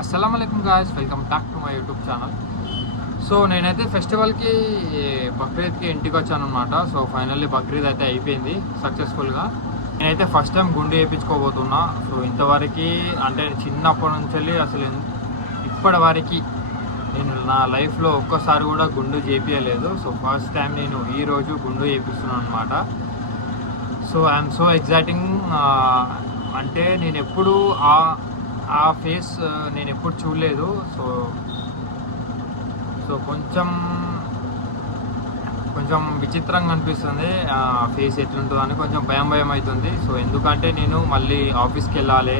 అస్సలాముఅలైకుం guys, welcome back to my YouTube channel. So నేనైతే ఫెస్టివల్కి బక్రీద్కి ఇంటికి వచ్చాను అనమాట. సో ఫైనల్లీ బక్రీద్ అయితే అయిపోయింది సక్సెస్ఫుల్గా. నేనైతే ఫస్ట్ టైం గుండు వేయించుకోబోతున్నా. సో ఇంతవరకు అంటే చిన్నప్పటి నుంచి వెళ్ళి అసలు ఇప్పటి వరకు నేను నా లైఫ్లో ఒక్కసారి కూడా గుండు చేపించలేదు. సో ఫస్ట్ టైం నేను ఈరోజు గుండు చేపిస్తున్నాను అనమాట. So I'm so exciting. అంటే నేను ఎప్పుడు ఆ ఫేస్ నేను ఎప్పుడు చూడలేదు. సో సో కొంచెం విచిత్రంగా అనిపిస్తుంది. ఫేస్ ఎట్లుంటుందో అని కొంచెం భయం అవుతుంది. సో ఎందుకంటే నేను మళ్ళీ ఆఫీస్కి వెళ్ళాలి.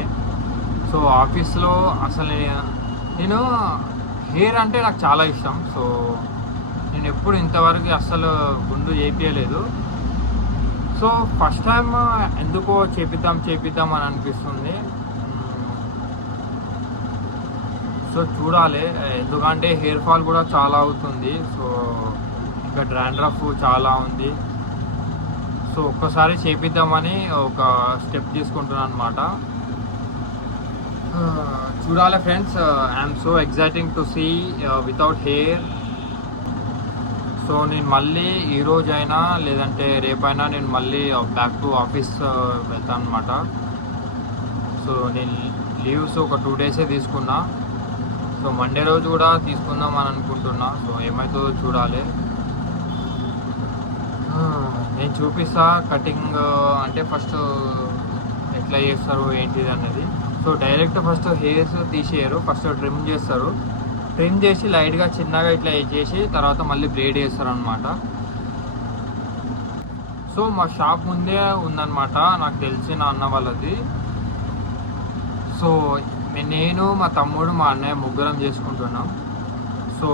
సో ఆఫీస్లో అసలు నేను హెయిర్ అంటే నాకు చాలా ఇష్టం. సో నేను ఎప్పుడు ఇంతవరకు అస్సలు గుండు చేయించలేదు. సో ఫస్ట్ టైం ఎందుకో చేపిద్దాం అని అనిపిస్తుంది. సో చూడాలి, ఎందుకంటే హెయిర్ ఫాల్ కూడా చాలా అవుతుంది. సో ఇంకా డ్రాండ్రఫ్ చాలా ఉంది. సో ఒక్కసారి చేపిద్దామని ఒక స్టెప్ తీసుకుంటున్నాను అనమాట. చూడాలి friends, I'm so exciting to see without hair. So నేను మళ్ళీ ఈరోజైనా లేదంటే రేపైనా నేను మళ్ళీ బ్యాక్ టు ఆఫీస్ వెళ్తాను అనమాట. సో నేను లీవ్స్ ఒక 2 డేసే తీసుకున్నా. సో మండే రోజు కూడా తీసుకుందాం అని అనుకుంటున్నా. సో ఏమవుతుందో చూడాలి. నేను చూపిస్తా కటింగ్ అంటే ఫస్ట్ ఎట్లా చేస్తారు ఏంటిది అన్నది. సో డైరెక్ట్ ఫస్ట్ హెయిర్స్ తీసేయరు, ఫస్ట్ ట్రిమ్ చేస్తారు. ట్రిమ్ చేసి లైట్గా చిన్నగా ఇట్లా చేసి తర్వాత మళ్ళీ బ్లేడ్ చేస్తారు అనమాట. సో మా షాప్ ముందే ఉందన్నమాట, నాకు తెలిసిన అన్న వాళ్ళది. సో నేను మా తమ్ముడు మా అన్నయ్య ముగ్గురం చేసుకుంటున్నాం. సో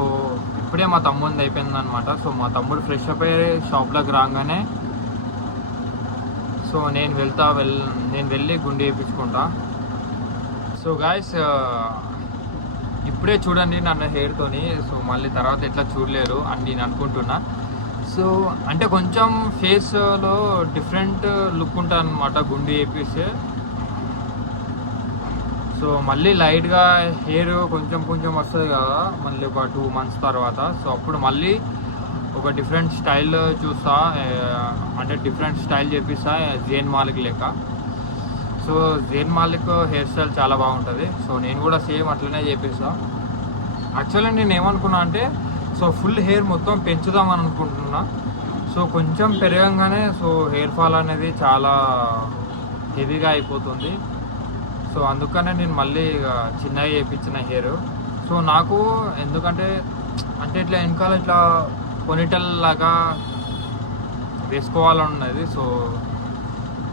ఇప్పుడే మా తమ్ముడిది అయిపోయిందనమాట. సో మా తమ్ముడు ఫ్రెష్ అప్ అయ్యి షాప్లోకి రాగానే సో నేను వెళ్ళి గుండె వేయించుకుంటా. సో గాయస్, ఇప్పుడే చూడండి నన్ను హెయిర్తోని. సో మళ్ళీ తర్వాత ఎట్లా చూడలేరు అని నేను అనుకుంటున్నా. సో అంటే కొంచెం ఫేస్లో డిఫరెంట్ లుక్ ఉంటుంది అనమాట గుండె వేపిస్తే. సో మళ్ళీ లైట్గా హెయిర్ కొంచెం వస్తుంది కదా మళ్ళీ ఒక 2 months తర్వాత. సో అప్పుడు మళ్ళీ ఒక డిఫరెంట్ స్టైల్ చూస్తా, అంటే డిఫరెంట్ స్టైల్ చేపిస్తా జేన్ మాలిక్ లెక్క. So Zayn Malik hair style చాలా బాగుంటుంది. సో నేను కూడా సేమ్ అట్లనే చేపిస్తా. యాక్చువల్లీ నేను ఏమనుకున్నా అంటే సో ఫుల్ హెయిర్ మొత్తం పెంచుదామని అనుకుంటున్నా. సో కొంచెం పెరగంగానే సో హెయిర్ ఫాల్ అనేది చాలా హెవీగా అయిపోతుంది. సో అందుకనే నేను మళ్ళీ చిన్నగా చేయించిన హెయిర్. సో నాకు ఎందుకంటే అంటే ఇట్లా వెనకాల ఇట్లా పొనిటల్ లాగా వేసుకోవాలని ఉన్నది. సో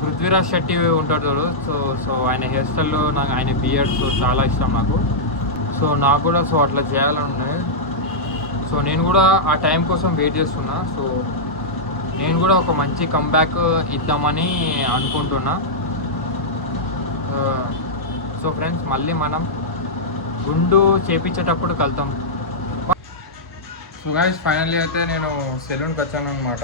పృథ్వీరాజ్ శెట్టి ఉంటాడు చూడు, సో ఆయన హెయిర్ స్టైల్ నాకు, ఆయన బియర్డ్స్ చాలా ఇష్టం నాకు. సో నాకు కూడా సో అట్లా చేయాలని ఉన్నది. సో నేను కూడా ఆ టైం కోసం వెయిట్ చేస్తున్నా. సో నేను కూడా ఒక మంచి కంబ్యాక్ ఇద్దామని అనుకుంటున్నా. సో ఫ్రెండ్స్, మళ్ళీ మనం గుండు చేపించేటప్పుడు కలుద్దాం. సో గైస్, ఫైనల్లీ అయితే నేను సెలూన్కి వచ్చాను అనమాట.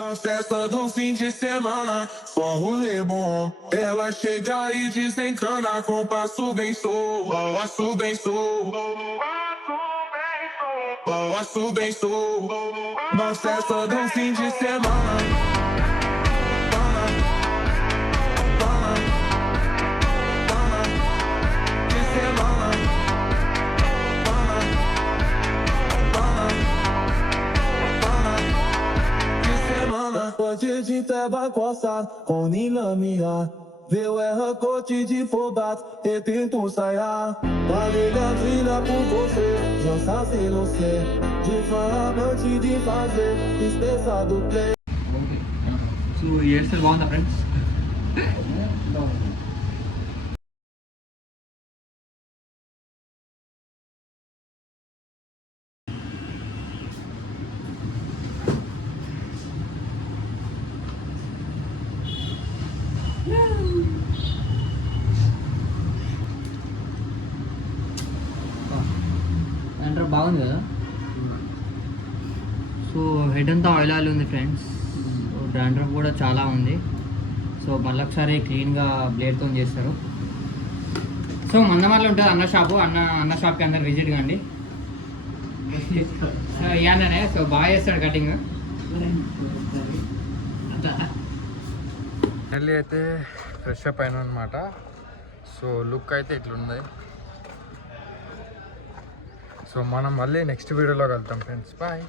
Na festa do fim de semana, só um rolê bom. Ela chega e desencana com passo bem solto, passo bem solto, passo bem solto. Na festa do fim de semana. Pode de teba coçar, com nilamia. Veu erra cote de fobat, e tento sair. Valeu vida por você, já sabe não sei. De farabante de fazer, esqueça do play. So ఈ hair style బాగుందా friends? So head అంతా oil oil ఉంది friends. So dandruff కూడా చాలా ఉంది. So మళ్ళీ ఒకసారి క్లీన్గా బ్లేడ్తో చేస్తారు. సో మందమల్లి ఉంటుంది అన్న షాపు. అన్న షాప్కి అందరు విజిట్ కండి. ఇయాననే సో బాగా చేస్తాడు కటింగ్. మళ్ళీ అయితే ఫ్రెష్ అప్ అయినా అనమాట. సో లుక్ అయితే ఇట్లుంది. సో మనం మళ్ళీ నెక్స్ట్ వీడియోలో కలుద్దాం ఫ్రెండ్స్. బాయ్.